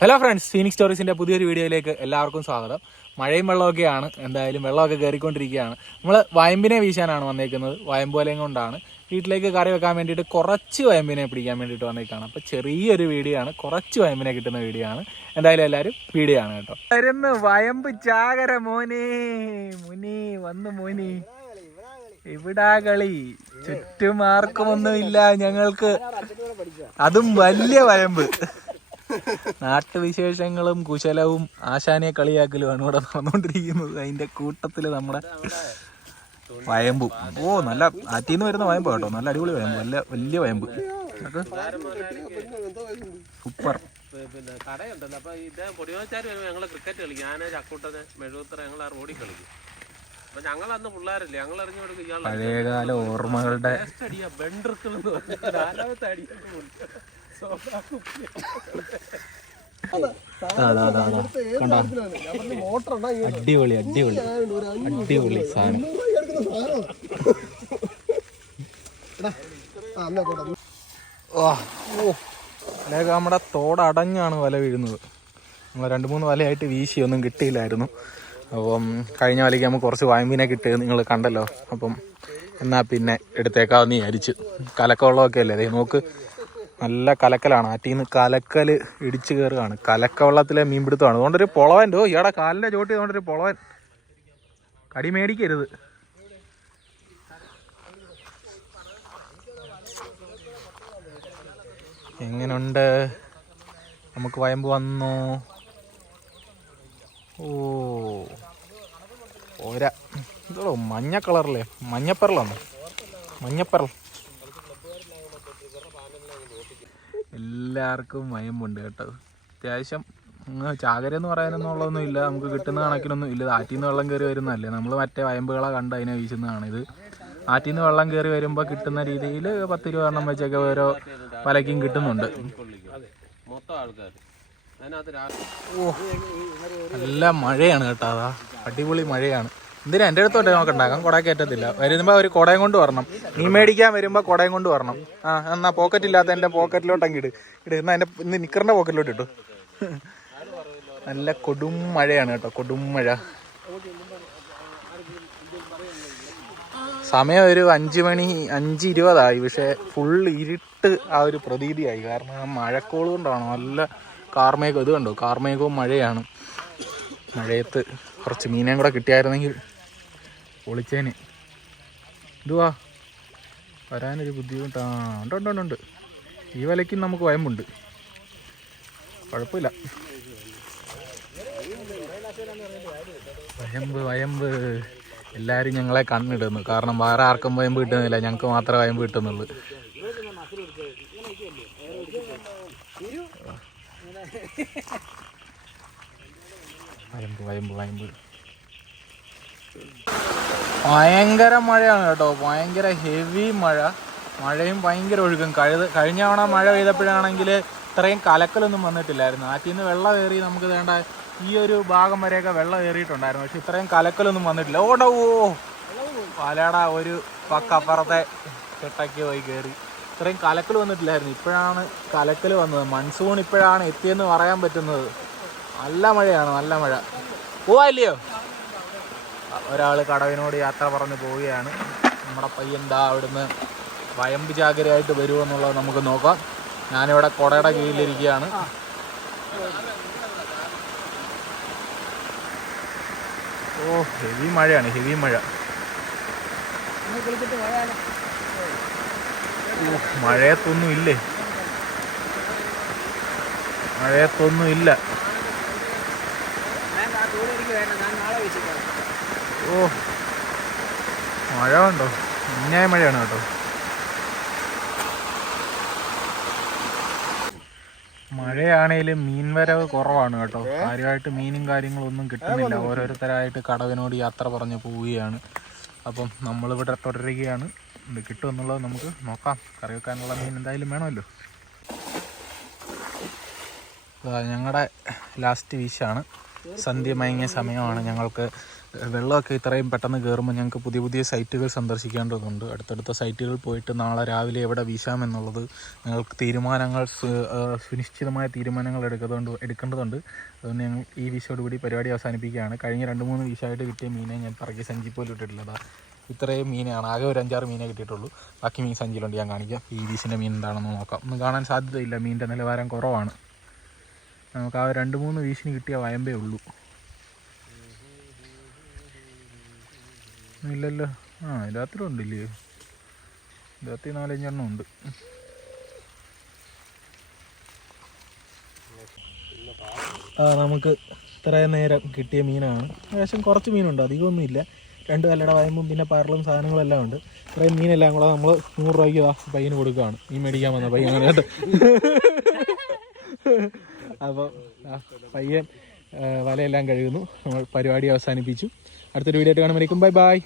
Hello friends Phoenix സ്റ്റോറീസിന്റെ പുതിയൊരു വീഡിയോയിലേക്ക് എല്ലാവർക്കും സ്വാഗതം. മഴയും വെള്ളമൊക്കെയാണ് എന്തായാലും വെള്ളമൊക്കെ കയറിക്കൊണ്ടിരിക്കുകയാണ്. നമ്മൾ വയമ്പിനെ വീശാനാണ് വന്നേക്കുന്നത്. വയമ്പോലയും കൊണ്ടാണ്. വീട്ടിലേക്ക് കറി വെക്കാൻ വേണ്ടിയിട്ട് കുറച്ച് വയമ്പിനെ പിടിക്കാൻ വേണ്ടിയിട്ട് വന്നേക്കാണ്. അപ്പോൾ ചെറിയൊരു വീഡിയോ ആണ്. കുറച്ച് വയമ്പിനെ കിട്ടുന്ന വീഡിയോ ആണ്. എന്തായാലും എല്ലാവരും വീഡിയോ ആണ് കേട്ടോ. വരുന്ന് വയമ്പ് ചാകര മോനെ. മുനി വന്ന് മോനി. ഇവിടാ കളി? ചുറ്റും ആർക്കുമൊന്നുമില്ല ഞങ്ങൾക്ക്. അതും വലിയ വയമ്പ്. നാട്ടുവിശേഷങ്ങളും കുശലവും ആശാനെ കളിയാക്കലുമാണ് ഇവിടെ നടന്നുകൊണ്ടിരിക്കുന്നത്. അതിന്റെ കൂട്ടത്തിൽ നമ്മുടെ വയമ്പ്. ഓ നല്ല ആറ്റിന്ന് വരുന്ന വയമ്പ് കേട്ടോ. നല്ല അടിപൊളി വയമ്പ്. നല്ല വലിയ വയമ്പ്. സൂപ്പർ. പിന്നെ കടയുണ്ടല്ലോ. അപ്പൊ ഇദ്ദേഹം പൊടിയോച്ചാർ വരുമ്പോൾ ഞങ്ങൾ ക്രിക്കറ്റ് കളിക്കും. ഞാൻ ചക്കൂട്ടന് മെഴുകുത്തറ ഞങ്ങൾ ആ റോഡിൽ കളിക്കും. അപ്പൊ ഞങ്ങൾ അന്ന് പിള്ളേരല്ലേ ഞങ്ങൾ എറിഞ്ഞു കൊടുക്കും പഴയകാല ഓർമ്മകളുടെ എന്ന് പറഞ്ഞ നാലാമത്തെ അടിയൊക്കെ. അടിപൊളി അടിപൊളി അടിപൊളി സാധനം നമ്മുടെ തോടടഞ്ഞാണ് വല വീഴുന്നത്. നമ്മൾ രണ്ട് മൂന്ന് വലയായിട്ട് വീശി ഒന്നും കിട്ടിയില്ലായിരുന്നു. അപ്പം കഴിഞ്ഞ വലയ്ക്ക് നമുക്ക് കുറച്ച് വായമ്പിനെ കിട്ടിയത് നിങ്ങൾ കണ്ടല്ലോ. അപ്പം എന്നാൽ പിന്നെ എടുത്തേക്കാമെന്ന് വിചാരിച്ചു കലക്കവെള്ളമൊക്കെ അല്ലേ? നോക്ക്. നല്ല കലക്കലാണ്. ആറ്റിൽ നിന്ന് കലക്കൽ ഇടിച്ചു കയറുകയാണ് കലക്ക വെള്ളത്തിലെ മീൻപിടുത്തമാണ് അതുകൊണ്ടൊരു പൊളവൻ ഓ ഇയാടെ കാലിന്റെ ചോട്ടി അതുകൊണ്ടൊരു പൊളവൻ. കടി മേടിക്കരുത്. എങ്ങനുണ്ട്? നമുക്ക് വയമ്പ് വന്നു. ഓ ഇതോ മഞ്ഞ കളറല്ലേ? മഞ്ഞപ്പറലാണോ മഞ്ഞപ്പറൽ എല്ലാവർക്കും വയമ്പുണ്ട് കേട്ടോ. അത്യാവശ്യം ചാകര എന്ന് പറയാനൊന്നും ഇല്ല. നമുക്ക് കിട്ടുന്ന കണക്കിനൊന്നും ഇല്ല. ആറ്റിന്ന് വെള്ളം കയറി വരുന്നതല്ലേ. നമ്മൾ മറ്റേ വയമ്പുകളെ കണ്ട് അതിനെ വീശുന്നതാണ് ഇത്. ആറ്റിൽ വെള്ളം കയറി വരുമ്പോൾ കിട്ടുന്ന രീതിയിൽ പത്ത് രൂപ എണ്ണം വെച്ചൊക്കെ ഓരോ വലയ്ക്കും കിട്ടുന്നുണ്ട്. ഓ നല്ല മഴയാണ് കേട്ടോ. അതാ അടിപൊളി മഴയാണ്. എന്തിനാ എന്റെ അടുത്തോട്ടെ നമുക്ക് ഉണ്ടാക്കാം? കുട കയറ്റത്തില്ല. വരുമ്പോൾ ഒരു കുടയും കൊണ്ട് വരണം. നീ മേടിക്കാൻ വരുമ്പോൾ കുടയും കൊണ്ട് വരണം. ആ എന്നാ പോക്കറ്റ് ഇല്ലാത്ത എന്റെ പോക്കറ്റിലോട്ടങ്ങ് ഇട്. ഇട് എന്നാ എന്റെ ഇന്ന് നിക്കറിന്റെ പോക്കറ്റിലോട്ട് ഇട്ടു. നല്ല കൊടും മഴയാണ് കേട്ടോ കൊടും മഴ. സമയം ഒരു അഞ്ച് മണി അഞ്ച് ഇരുപതായി. പക്ഷേ ഫുൾ ഇരുട്ട് ആ ഒരു പ്രതീതിയായി. കാരണം മഴക്കോൾ കൊണ്ടാണ്. നല്ല കാർമേഘം ഇത് കണ്ടോ? കാർമേഘവും മഴയാണ്. മഴയത്ത് കുറച്ച് മീനേം കൂടെ കിട്ടിയായിരുന്നെങ്കിൽ പൊളിച്ചേന്. ഇതുവാ. വരാനൊരു ബുദ്ധിമുട്ടാ. ഉണ്ട് ഉണ്ട് ഉണ്ട് ഈ വലയ്ക്കും നമുക്ക് വയമ്പുണ്ട്. കുഴപ്പമില്ല. വയമ്പ് വയമ്പ്. എല്ലാവരും ഞങ്ങളെ കണ്ണിടുന്നു. കാരണം വേറെ ആർക്കും വയമ്പ് കിട്ടുന്നില്ല. ഞങ്ങൾക്ക് മാത്രമേ വയമ്പ് കിട്ടുന്നുള്ളൂ. വയമ്പ് വയമ്പ് വയമ്പ്. ഭയങ്കര മഴയാണ് കേട്ടോ. ഭയങ്കര ഹെവി മഴ. മഴയും ഭയങ്കര ഒഴുകും കഴുത കഴിഞ്ഞ തവണ മഴ പെയ്തപ്പോഴാണെങ്കിൽ ഇത്രയും കലക്കലൊന്നും വന്നിട്ടില്ലായിരുന്നു. ആറ്റിൽ നിന്ന് വെള്ളം കയറി നമുക്ക് വേണ്ട ഈ ഒരു ഭാഗം വരെയൊക്കെ വെള്ളം കയറിയിട്ടുണ്ടായിരുന്നു. പക്ഷെ ഇത്രയും കലക്കലൊന്നും വന്നിട്ടില്ല. ഓടോ! പാലാട ഒരു പക്കപ്പുറത്തെ കെട്ടയ്ക്ക് പോയി കയറി. ഇത്രയും കലക്കൽ വന്നിട്ടില്ലായിരുന്നു. ഇപ്പോഴാണ് കലക്കൽ വന്നത്. മൺസൂൺ ഇപ്പോഴാണ് എത്തിയെന്ന് പറയാൻ പറ്റുന്നത്. നല്ല മഴയാണ്. നല്ല മഴ. പോവാല്ലയോ ഒരാൾ കടവിനോട് യാത്ര പറഞ്ഞു പോവുകയാണ്. നമ്മുടെ പയ്യൻ അവിടുന്ന് വയമ്പ് ജാഗ്രതയായിട്ട് വരുമോ എന്നുള്ളത് നമുക്ക് നോക്കാം. ഞാനിവിടെ കുടയുടെ കീഴിലിരിക്കുകയാണ്. ഓ ഹെവി മഴയാണ് ഹെവി മഴ. മഴയത്തൊന്നും ഇല്ലേ? മഴയത്തൊന്നും ഇല്ല. ഓ. മഴ ഉണ്ടോ അന്യായ മഴയാണ് കേട്ടോ. മഴയാണേലും മീൻ വരവ് കുറവാണ് കേട്ടോ. കാര്യമായിട്ട് മീനും കാര്യങ്ങളും ഒന്നും കിട്ടുന്നില്ല. ഓരോരുത്തരായിട്ട് കടവിനോട് യാത്ര പറഞ്ഞ് പോവുകയാണ്. അപ്പം നമ്മളിവിടെ തുടരുകയാണ്. ഇത് കിട്ടും എന്നുള്ളത് നമുക്ക് നോക്കാം. കറി വെക്കാനുള്ള മീൻ എന്തായാലും വേണമല്ലോ. ഞങ്ങളുടെ ലാസ്റ്റ് വീശാണ് സന്ധ്യ മയങ്ങിയ സമയമാണ് ഞങ്ങൾക്ക് വെള്ളമൊക്കെ ഇത്രയും പെട്ടെന്ന് കയറുമ്പോൾ ഞങ്ങൾക്ക് പുതിയ പുതിയ സൈറ്റുകൾ സന്ദർശിക്കേണ്ടതുണ്ട്. അടുത്തടുത്ത സൈറ്റുകൾ പോയിട്ട് നാളെ രാവിലെ എവിടെ വീശാമെന്നുള്ളത് ഞങ്ങൾക്ക് തീരുമാനങ്ങൾ സുനിശ്ചിതമായ തീരുമാനങ്ങൾ എടുക്കുന്നതുകൊണ്ട് എടുക്കേണ്ടതുണ്ട്. അതുകൊണ്ട് ഞങ്ങൾ ഈ വീശോടുകൂടി പരിപാടി അവസാനിപ്പിക്കുകയാണ്. കഴിഞ്ഞ രണ്ട് മൂന്ന് വീശായിട്ട് കിട്ടിയ മീനെ ഞാൻ പറക്കി സഞ്ചി പോലും ഇട്ടിട്ടില്ല അതാ ഇത്രയും മീനാണ് ആകെ ഒരു അഞ്ചാറ് മീനേ കിട്ടിയിട്ടുള്ളൂ. ബാക്കി മീൻ സഞ്ചിയിലുണ്ട്. ഞാൻ കാണിക്കാം. ഈ വീശിന്റെ മീൻ എന്താണെന്ന് നോക്കാം. ഒന്ന് കാണാൻ സാധ്യതയില്ല. മീനിന്റെ നിലവാരം കുറവാണ്. നമുക്ക് ആ രണ്ട് മൂന്ന് വീശിന് കിട്ടിയ വയമ്പേ ഉള്ളൂ. ഇല്ലല്ലോ. ആ ഇതിനകത്തിലും ഉണ്ടില്ലേ? രാത്രി നാലഞ്ചെണ്ണം ഉണ്ട്. ആ നമുക്ക് ഇത്രയും നേരം കിട്ടിയ മീനാണ്. ഏകദേശം കുറച്ച് മീനുണ്ട് അധികമൊന്നും ഇല്ല രണ്ട് കല്ലട വയമ്പും പിന്നെ പറലും സാധനങ്ങളെല്ലാം ഉണ്ട്. ഇത്രയും മീനെല്ലാം കൂടെ നമ്മൾ നൂറ് രൂപയ്ക്ക് പയ്യന് കൊടുക്കുകയാണ്. മീൻ മേടിക്കാൻ വന്ന പയ്യനായിട്ട് അപ്പോൾ പയ്യൻ വലയെല്ലാം കഴുകുന്നു. നമ്മൾ പരിപാടി അവസാനിപ്പിച്ചു. അടുത്തൊരു വീഡിയോ ആയിട്ട് കാണുമ്പോഴേക്കും ബൈ ബൈ.